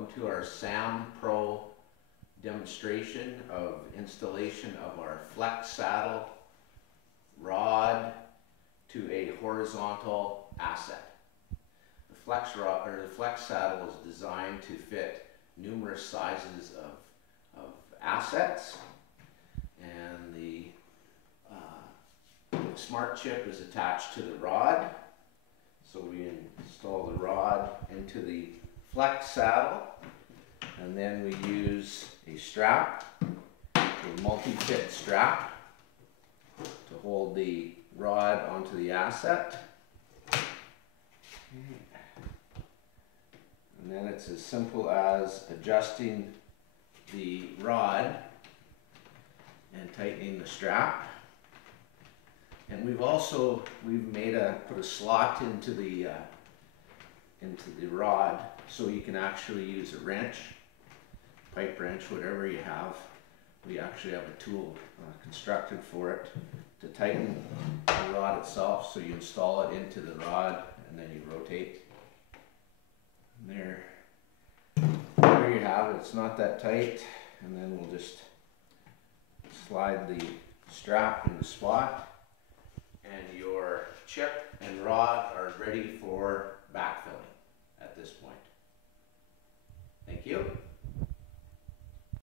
welcome to our SAM Pro demonstration of installation of our flex saddle rod to a horizontal asset. The flex rod or the flex saddle is designed to fit numerous sizes of assets, and the smart chip is attached to the rod. So we install the rod into the flex saddle, and then we use a strap, a multi-fit strap, to hold the rod onto the asset. And then it's as simple as adjusting the rod and tightening the strap. And we've put a slot into the rod, so you can actually use a wrench, pipe wrench, whatever you have. We actually have a tool constructed for it to tighten the rod itself. So you install it into the rod and then you rotate. And there you have it. It's not that tight, and then we'll just slide the strap in the spot, and your chip and rod are ready for